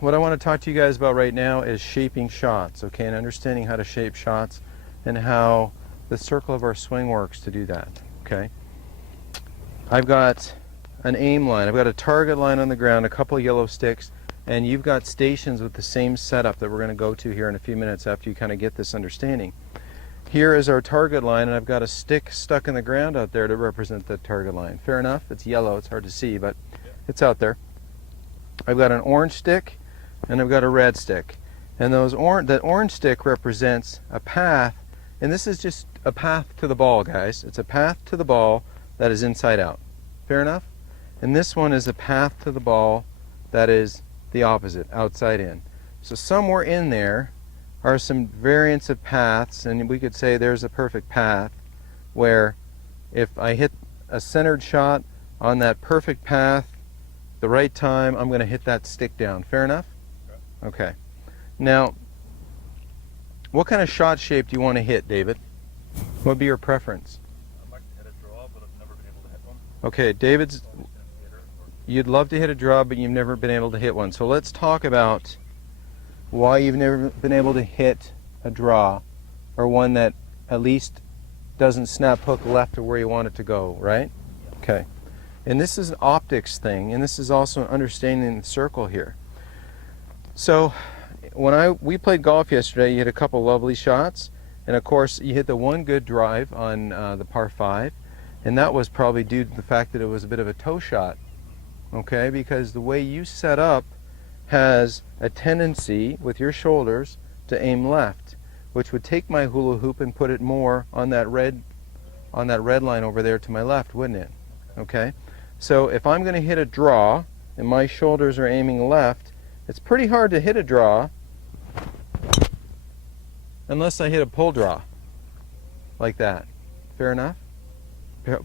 what I want to talk to you guys about right now is shaping shots, okay, and understanding how to shape shots and how the circle of our swing works to do that, okay. I've got an aim line, I've got a target line on the ground, a couple of yellow sticks, and you've got stations with the same setup that we're going to go to here in a few minutes after you kind of get this understanding. Here is our target line, and I've got a stick stuck in the ground out there to represent that target line. Fair enough, it's yellow, it's hard to see, but it's out there. I've got an orange stick and I've got a red stick, and that orange stick represents a path, and this is just a path to the ball, guys. It's a path to the ball that is inside out. Fair enough? And this one is a path to the ball that is the opposite, outside in. So somewhere in there are some variants of paths, and we could say there's a perfect path where if I hit a centered shot on that perfect path the right time, I'm going to hit that stick down. Fair enough? Okay. Now, what kind of shot shape do you want to hit, David? What would be your preference? I'd like to hit a draw, but I've never been able to hit one. Okay, David's, you'd love to hit a draw, but you've never been able to hit one. So let's talk about why you've never been able to hit a draw, or one that at least doesn't snap hook left to where you want it to go, right? Okay. And this is an optics thing, and this is also an understanding the circle here. So when we played golf yesterday, you hit a couple lovely shots, and of course you hit the one good drive on the par 5, and that was probably due to the fact that it was a bit of a toe shot, okay, because the way you set up has a tendency with your shoulders to aim left, which would take my hula hoop and put it more on that red line over there to my left, wouldn't it? Okay, so if I'm going to hit a draw and my shoulders are aiming left, it's pretty hard to hit a draw unless I hit a pull draw like that. Fair enough?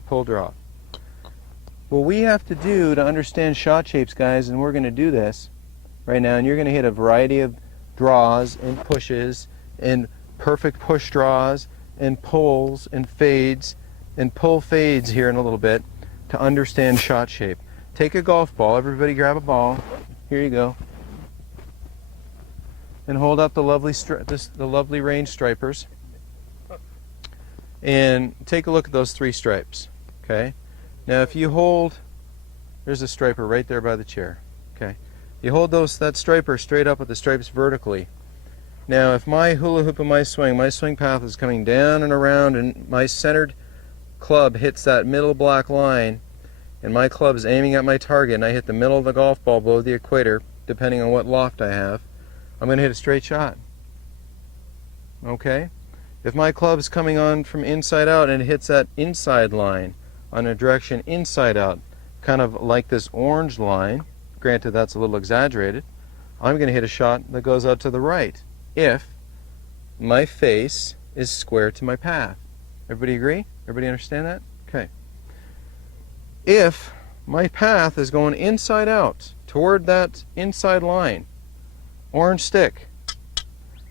Pull draw. What we have to do to understand shot shapes, guys, and we're going to do this right now, and you're going to hit a variety of draws and pushes and perfect push draws and pulls and fades and pull fades here in a little bit to understand shot shape. Take a golf ball, everybody grab a ball, here you go, and hold up the lovely range stripers, and take a look at those 3 stripes. Okay, now if you hold, there's a striper right there by the chair. Okay, you hold that striper straight up with the stripes vertically. Now if my hula hoop and my swing path is coming down and around, and my centered club hits that middle black line, and my club is aiming at my target, and I hit the middle of the golf ball below the equator, depending on what loft I have, I'm going to hit a straight shot. Okay? If my club's coming on from inside out and it hits that inside line on a direction inside out, kind of like this orange line, granted that's a little exaggerated, I'm going to hit a shot that goes out to the right if my face is square to my path. Everybody agree? Everybody understand that? Okay. If my path is going inside out toward that inside line, orange stick,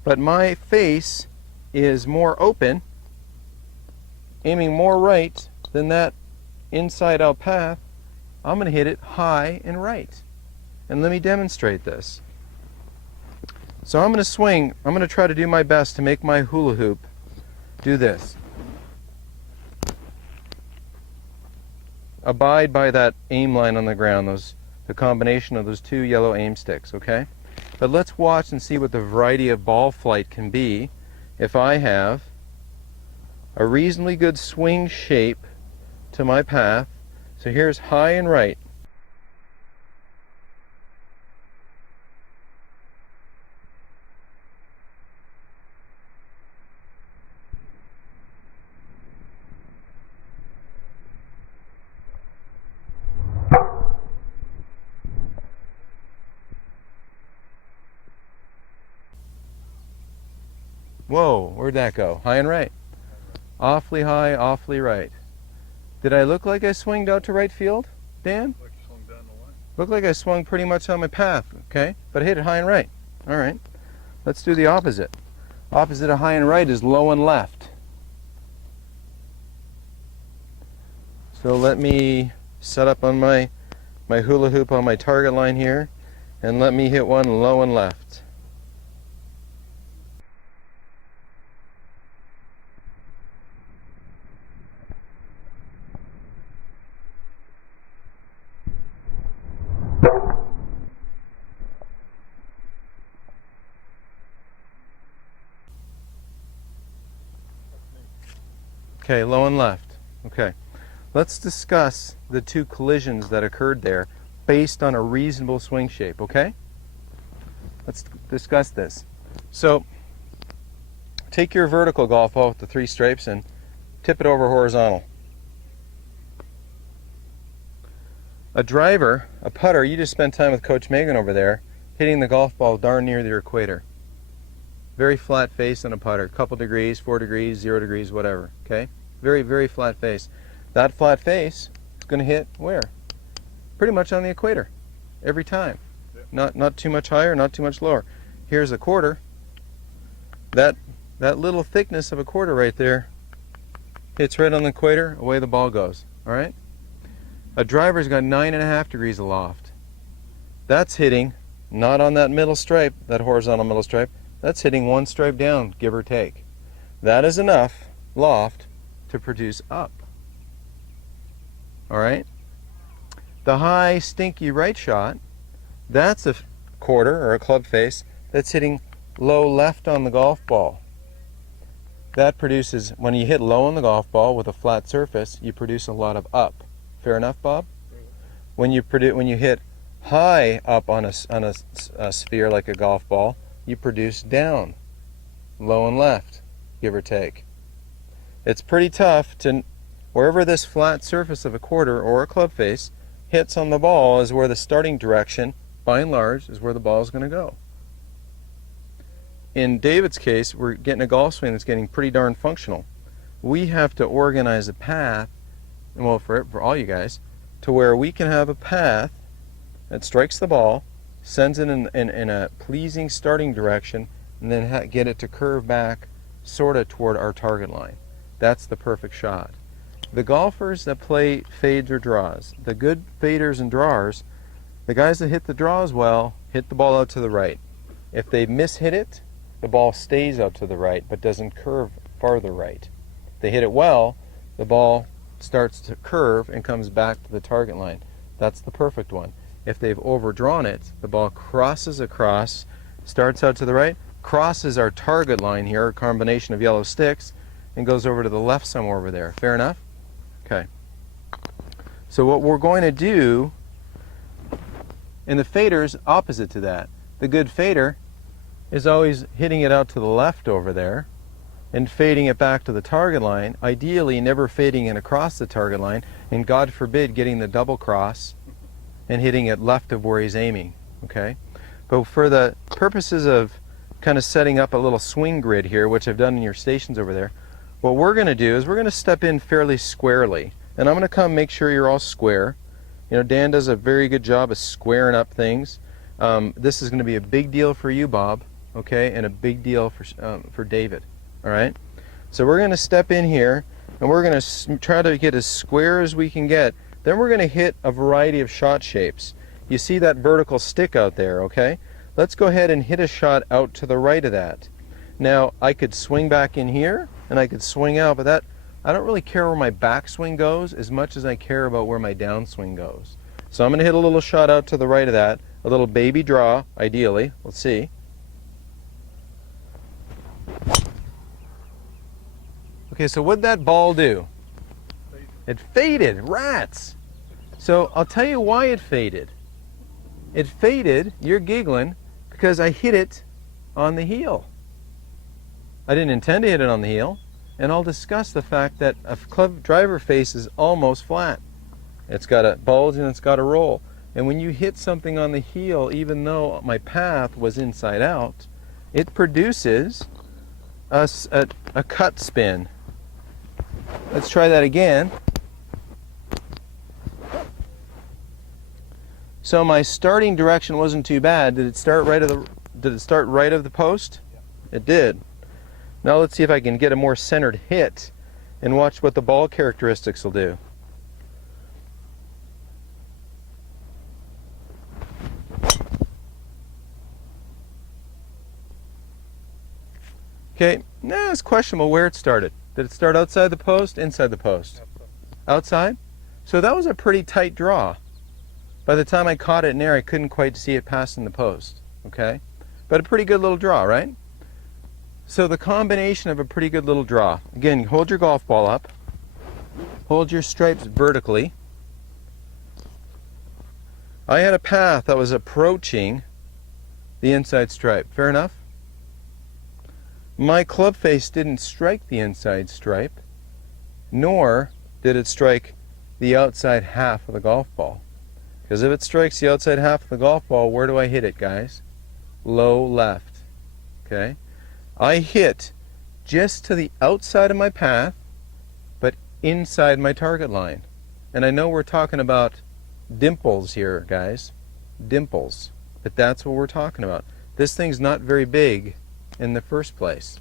but my face is more open, aiming more right than that inside out path, I'm going to hit it high and right. And let me demonstrate this. So I'm going to swing, I'm going to try to do my best to make my hula hoop do this. Abide by that aim line on the ground, the combination of those 2 yellow aim sticks, okay? But let's watch and see what the variety of ball flight can be if I have a reasonably good swing shape to my path. So here's high and right. Whoa, where'd that go? High and right. Awfully high, awfully right. Did I look like I swinged out to right field, Dan? Like you swung down the line. Looked like I swung pretty much on my path, okay? But I hit it high and right. All right. Let's do the opposite. Opposite of high and right is low and left. So let me set up on my hula hoop on my target line here, and let me hit one low and left. Okay, low and left. Okay. Let's discuss the two collisions that occurred there based on a reasonable swing shape, okay? Let's discuss this. So, take your vertical golf ball with the 3 stripes and tip it over horizontal. A driver, a putter, you just spent time with Coach Megan over there, hitting the golf ball darn near the equator. Very flat face on a putter, couple degrees, 4 degrees, 0 degrees, whatever, okay? Very, very flat face. That flat face is going to hit where? Pretty much on the equator, every time. Yeah. Not too much higher, not too much lower. Here's a quarter. That little thickness of a quarter right there hits right on the equator, away the ball goes, all right? A driver's got 9.5 degrees aloft. That's hitting not on that middle stripe, that horizontal middle stripe. That's hitting 1 stripe down, give or take. That is enough loft to produce up. All right? The high, stinky right shot, that's a quarter or a club face that's hitting low left on the golf ball. That produces, when you hit low on the golf ball with a flat surface, you produce a lot of up. Fair enough, Bob? When you hit high up on a sphere like a golf ball, you produce down, low and left, give or take. It's pretty tough to, wherever this flat surface of a quarter or a club face hits on the ball is where the starting direction, by and large, is where the ball is going to go. In David's case, we're getting a golf swing that's getting pretty darn functional. We have to organize a path, well, for all you guys, to where we can have a path that strikes the ball, sends it in a pleasing starting direction, and then get it to curve back sort of toward our target line. That's the perfect shot. The golfers that play fades or draws, the good faders and drawers, the guys that hit the draws well, hit the ball out to the right. If they mishit it, the ball stays out to the right but doesn't curve farther right. If they hit it well, the ball starts to curve and comes back to the target line. That's the perfect one. If they've overdrawn it, the ball crosses across, starts out to the right, crosses our target line here, a combination of yellow sticks, and goes over to the left somewhere over there. Fair enough? Okay. So what we're going to do, in the fader's opposite to that. The good fader is always hitting it out to the left over there and fading it back to the target line, ideally never fading it across the target line, and God forbid getting the double cross and hitting it left of where he's aiming, okay? But for the purposes of kind of setting up a little swing grid here, which I've done in your stations over there, what we're going to do is we're going to step in fairly squarely. And I'm going to come make sure you're all square. You know, Dan does a very good job of squaring up things. This is going to be a big deal for you, Bob, okay, and a big deal for David, all right? So we're going to step in here, and we're going to try to get as square as we can get. Then we're going to hit a variety of shot shapes. You see that vertical stick out there, okay? Let's go ahead and hit a shot out to the right of that. Now, I could swing back in here, and I could swing out, but I don't really care where my backswing goes as much as I care about where my downswing goes. So I'm going to hit a little shot out to the right of that, a little baby draw, ideally. Let's see. Okay, so what'd that ball do? It faded. Rats! So I'll tell you why it faded. It faded, you're giggling, because I hit it on the heel. I didn't intend to hit it on the heel, and I'll discuss the fact that a club driver face is almost flat. It's got a bulge and it's got a roll. And when you hit something on the heel, even though my path was inside out, it produces a cut spin. Let's try that again. So my starting direction wasn't too bad. Did it start right of the post? Yeah. It did. Now let's see if I can get a more centered hit and watch what the ball characteristics will do. Okay, no, it's questionable where it started. Did it start outside the post, inside the post? Outside? So that was a pretty tight draw. By the time I caught it in there, I couldn't quite see it passing the post. Okay? But a pretty good little draw, right? So the combination of a pretty good little draw. Again, hold your golf ball up. Hold your stripes vertically. I had a path that was approaching the inside stripe. Fair enough? My club face didn't strike the inside stripe, nor did it strike the outside half of the golf ball. Because if it strikes the outside half of the golf ball, where do I hit it, guys? Low left. Okay? I hit just to the outside of my path, but inside my target line. And I know we're talking about dimples here, guys. Dimples. But that's what we're talking about. This thing's not very big in the first place.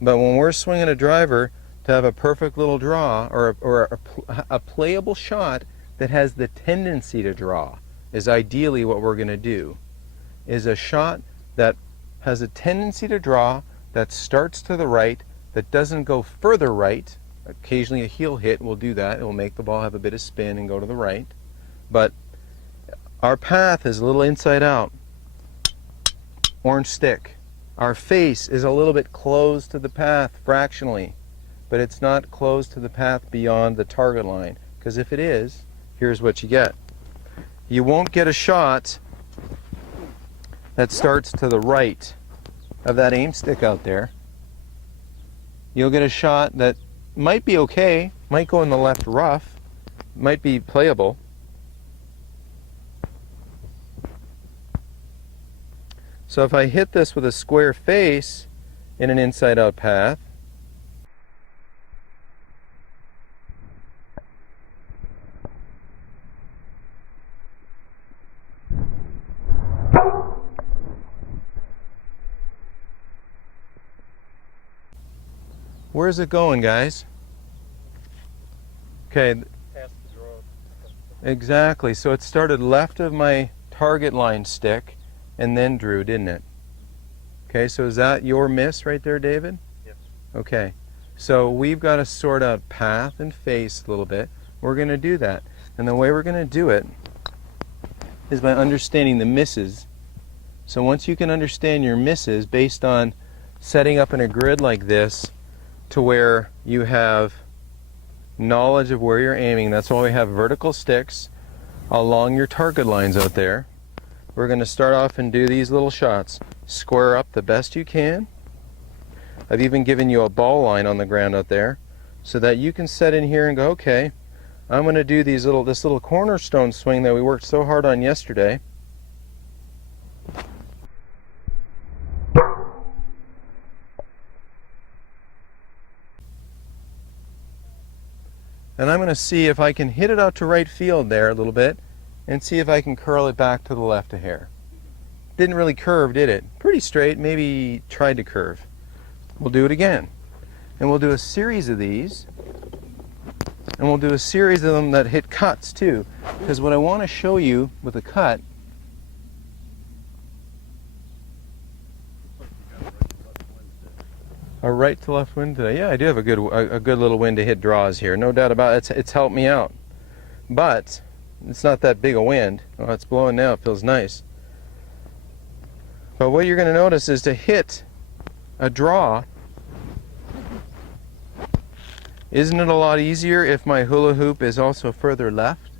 But when we're swinging a driver, to have a perfect little draw or a playable shot that has the tendency to draw is ideally what we're going to do. Is a shot that has a tendency to draw, that starts to the right, that doesn't go further right. Occasionally a heel hit will do that. It will make the ball have a bit of spin and go to the right. But our path is a little inside out. Orange stick. Our face is a little bit closed to the path fractionally, but it's not closed to the path beyond the target line. Because if it is, here's what you get. You won't get a shot that starts to the right of that aim stick out there. You'll get a shot that might be okay, might go in the left rough, might be playable. So if I hit this with a square face in an inside-out path, where's it going, guys? Okay, Past the draw. exactly. So it started left of my target line stick and then drew, didn't it? Okay, so is that your miss right there, David? Yes. Okay, so we've got to sort out path and face a little bit. We're going to do that. And the way we're going to do it is by understanding the misses. So once you can understand your misses based on setting up in a grid like this to where you have knowledge of where you're aiming, that's why we have vertical sticks along your target lines out there. We're going to start off and do these little shots. Square up the best you can. I've even given you a ball line on the ground out there so that you can set in here and go, okay, I'm going to do this little cornerstone swing that we worked so hard on yesterday. And I'm going to see if I can hit it out to right field there a little bit and see if I can curl it back to the left a hair. Didn't really curve, did it? Pretty straight, maybe tried to curve. We'll do it again. And we'll do a series of these. And we'll do a series of them that hit cuts too. Because what I want to show you with a cut a right to left wind today. Yeah, I do have a good little wind to hit draws here. No doubt about it. It's helped me out. But it's not that big a wind. Oh, it's blowing now. It feels nice. But what you're going to notice is to hit a draw, isn't it a lot easier if my hula hoop is also further left?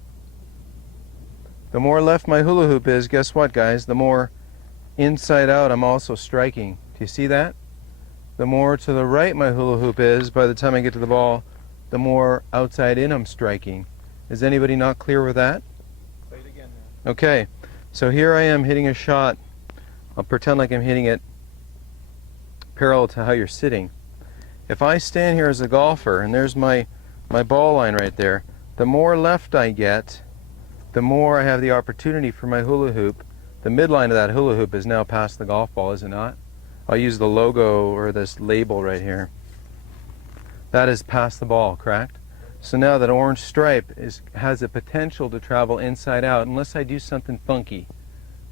The more left my hula hoop is, guess what, guys? The more inside out I'm also striking. Do you see that? The more to the right my hula hoop is, by the time I get to the ball, the more outside in I'm striking. Is anybody not clear with that? Play it again now. Okay, so here I am hitting a shot. I'll pretend like I'm hitting it parallel to how you're sitting. If I stand here as a golfer, and there's my ball line right there, the more left I get, the more I have the opportunity for my hula hoop. The midline of that hula hoop is now past the golf ball, is it not? I'll use the logo or this label right here. That is past the ball, correct? So now that orange stripe has the potential to travel inside out unless I do something funky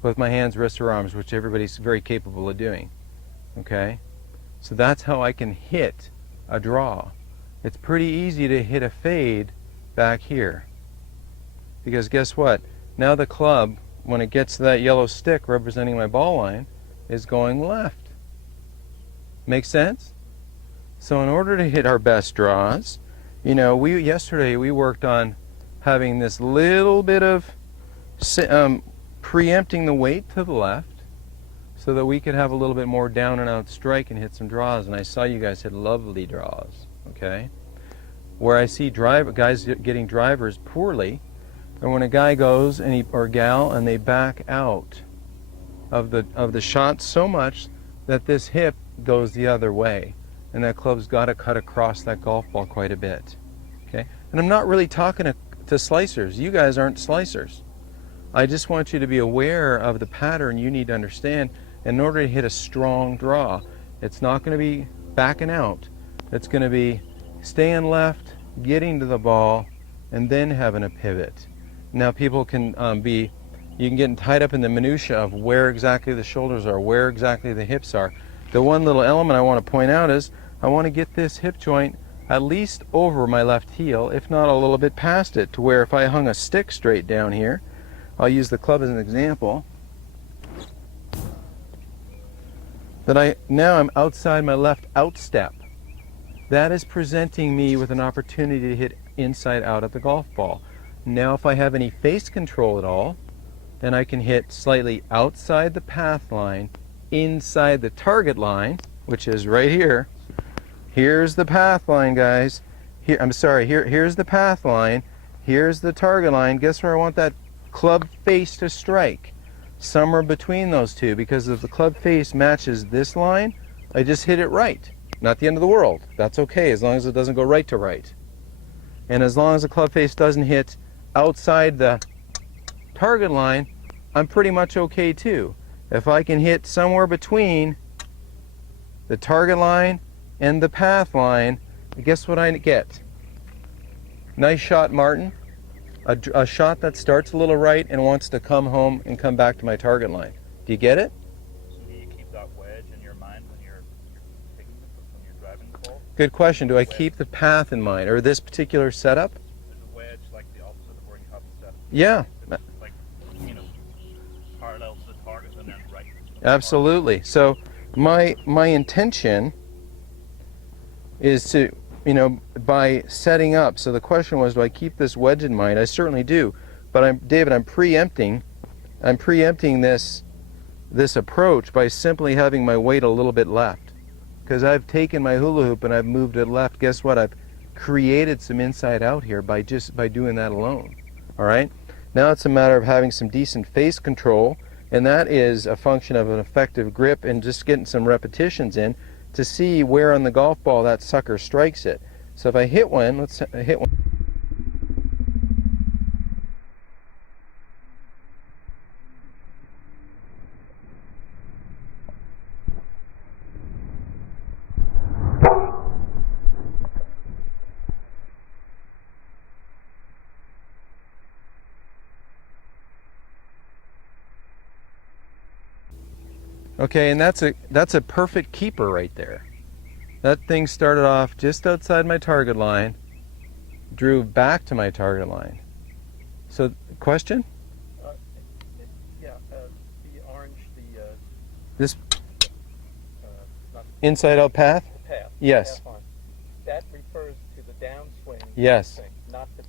with my hands, wrists, or arms, which everybody's very capable of doing. Okay? So that's how I can hit a draw. It's pretty easy to hit a fade back here. Because guess what? Now the club, when it gets to that yellow stick representing my ball line, is going left. Make sense? So in order to hit our best draws, you know, yesterday we worked on having this little bit of preempting the weight to the left so that we could have a little bit more down and out strike and hit some draws. And I saw you guys hit lovely draws, okay? Where I see guys getting drivers poorly, or when a guy goes and or gal and they back out of the shot so much that this hip goes the other way, and that club's got to cut across that golf ball quite a bit. Okay, and I'm not really talking to slicers. You guys aren't slicers. I just want you to be aware of the pattern you need to understand in order to hit a strong draw. It's not going to be backing out. It's going to be staying left, getting to the ball, and then having a pivot. Now people can you can get tied up in the minutia of where exactly the shoulders are, where exactly the hips are. The one little element I want to point out is I want to get this hip joint at least over my left heel, if not a little bit past it, to where if I hung a stick straight down here, I'll use the club as an example, that now I'm outside my left outstep. That is presenting me with an opportunity to hit inside out at the golf ball. Now if I have any face control at all, then I can hit slightly outside the path line, inside the target line, which is right here. Here's the path line, guys. Here's the path line. Here's the target line. Guess where I want that club face to strike? Somewhere between those two, because if the club face matches this line, I just hit it right. Not the end of the world. That's okay, as long as it doesn't go right to right. And as long as the club face doesn't hit outside the target line, I'm pretty much okay too. If I can hit somewhere between the target line and the path line, guess what I get? Nice shot, Martin. A shot that starts a little right and wants to come home and come back to my target line. Do you get it? So do you keep that wedge in your mind when you're driving the ball? Good question. Do I keep the path in mind, or this particular setup? There's a wedge like the opposite of where you have the setup. Yeah. It's like, you know, parallel to the target and then right. Absolutely. So my intention is to, you know, by setting up. So the question was, do I keep this wedge in mind? I certainly do. But David, I'm preempting this approach by simply having my weight a little bit left. Because I've taken my hula hoop and I've moved it left. Guess what? I've created some inside out here by doing that alone. All right? Now it's a matter of having some decent face control, and that is a function of an effective grip and just getting some repetitions in to see where on the golf ball that sucker strikes it. So if I hit one, let's hit one. Okay, and that's a perfect keeper right there. That thing started off just outside my target line, drew back to my target line. So, question? Yeah, the orange, This not inside out path? the path. Yes. Path line. That refers to the downswing. Yes. Thing, not the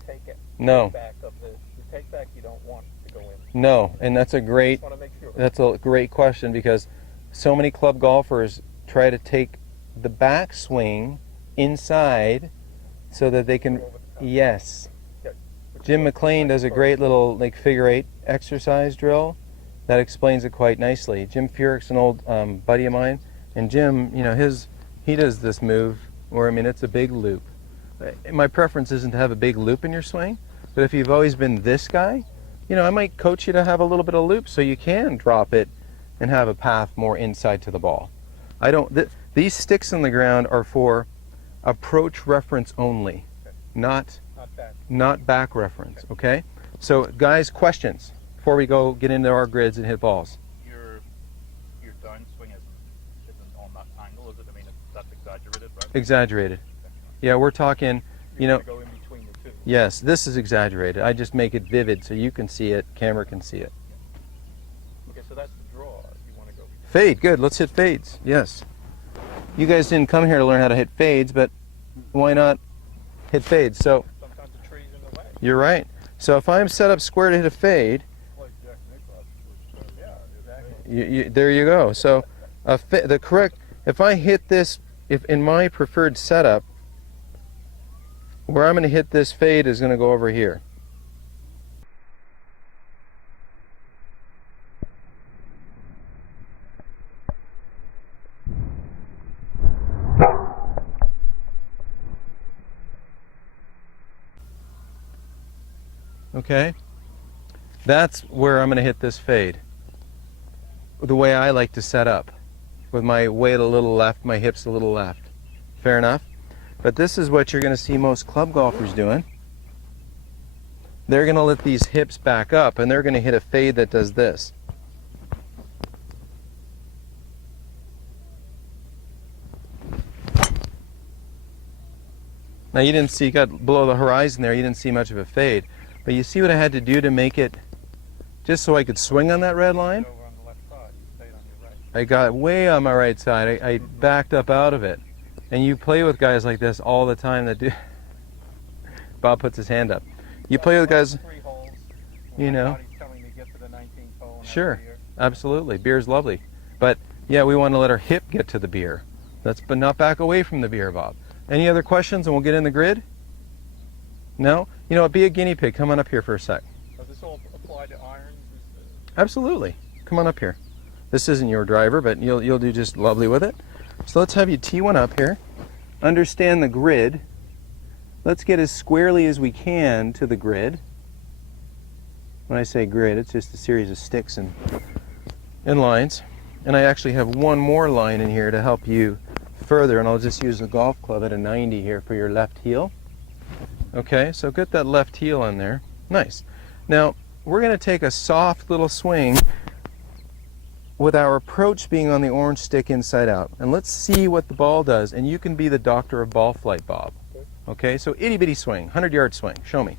No. back of the take back. You don't want to go in. No, and that's a great Just want to make sure. That's a great question, because so many club golfers try to take the backswing inside so that they can. Over the top. Yes. Yeah. Jim McLean does a great little figure eight exercise drill that explains it quite nicely. Jim Furyk's an old buddy of mine, and Jim, you know, he does this move where, I mean, it's a big loop. My preference isn't to have a big loop in your swing, but if you've always been this guy, you know, I might coach you to have a little bit of loop so you can drop it and have a path more inside to the ball. These sticks in the ground are for approach reference only, Okay. not back. back reference, okay? So guys, questions before we get into our grids and hit balls. Your downswing isn't on that angle? Is it? I mean, that's exaggerated, right? Exaggerated. Yeah, we're talking, you know, Go in between the two. yes, this is exaggerated. I just make it vivid so you can see it, camera can see it. Okay, so that's the draw. You want to go. Fade, good. Let's hit fades. Yes. You guys didn't come here to learn how to hit fades, but why not hit fades? So Sometimes the tree's in the way. you're right. So if I'm set up square to hit a fade, Like Jack Nicklaus was, yeah, exactly. there you go. So the correct, if I hit this, if in my preferred setup, where I'm going to hit this fade is going to go over here. Okay, that's where I'm going to hit this fade. The way I like to set up, with my weight a little left, my hips a little left. Fair enough? But this is what you're going to see most club golfers doing. They're going to let these hips back up and they're going to hit a fade that does this. Now you didn't see, you got below the horizon there, you didn't see much of a fade. But you see what I had to do to make it, just so I could swing on that red line? Over on the left side. You stayed on your right. I got way on my right side. I backed up out of it. And you play with guys like this all the time that do. Bob puts his hand up. You play with guys, 3 holes. you know. He's telling me get to the 19th hole. and have a Sure, beer. absolutely. Beer's lovely. But yeah, we want to let our hip get to the beer. But not back away from the beer, Bob. Any other questions and we'll get in the grid? No? You know what, be a guinea pig. Come on up here for a sec. Does this all apply to irons? Absolutely. Come on up here. This isn't your driver, but you'll do just lovely with it. So let's have you tee one up here. Understand the grid. Let's get as squarely as we can to the grid. When I say grid, it's just a series of sticks and lines. And I actually have one more line in here to help you further, and I'll just use the golf club at a 90 here for your left heel. Okay, so get that left heel in there. Nice. Now, we're going to take a soft little swing with our approach being on the orange stick inside out. And let's see what the ball does. And you can be the doctor of ball flight, Bob. Okay, so itty bitty swing, 100-yard swing. Show me.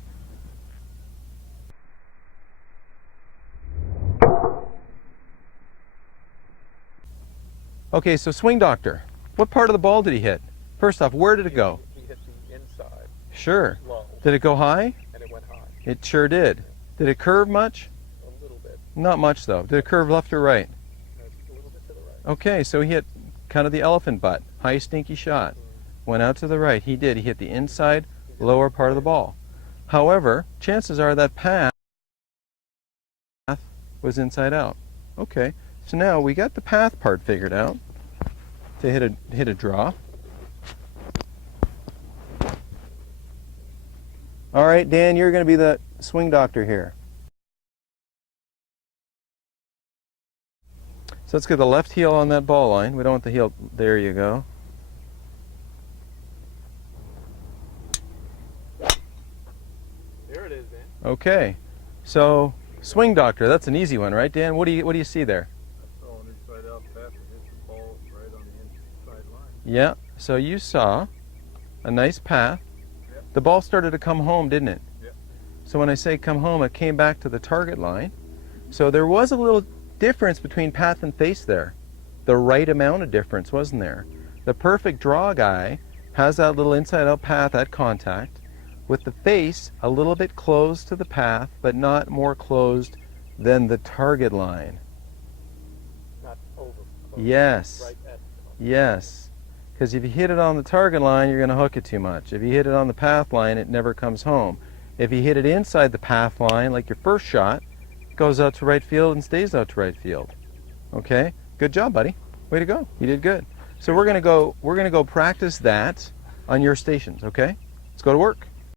Okay, so swing doctor. What part of the ball did he hit? First off, where did it go? He hit the inside Sure. low, Did it go high? and it went high. It sure did. Did it curve much? A little bit. Not much though. Did it curve left or right? A little bit to the right. Okay, so he hit kind of the elephant butt. High stinky shot. Went out to the right. He did. He hit the inside lower part of the ball. However, chances are that path was inside out. Okay, so now we got the path part figured out to hit a draw. All right, Dan, you're going to be the swing doctor here. So let's get the left heel on that ball line. We don't want the heel. There you go. There it is, Dan. Okay, so swing doctor. That's an easy one, right, Dan? What do you see there? Oh, an inside out path and hit the ball right on the inside line. Yeah. So you saw a nice path. Yep. The ball started to come home, didn't it? Yep. So when I say come home, it came back to the target line. So there was a little difference between path and face there. The right amount of difference, wasn't there? The perfect draw guy has that little inside out path at contact, with the face a little bit closed to the path, but not more closed than the target line. Not over. Yes. Right at. Yes. Because if you hit it on the target line, you're going to hook it too much. If you hit it on the path line, it never comes home. If you hit it inside the path line, like your first shot, it goes out to right field and stays out to right field. Okay? Good job, buddy. Way to go. You did good. So we're going to go practice that on your stations, okay? Let's go to work.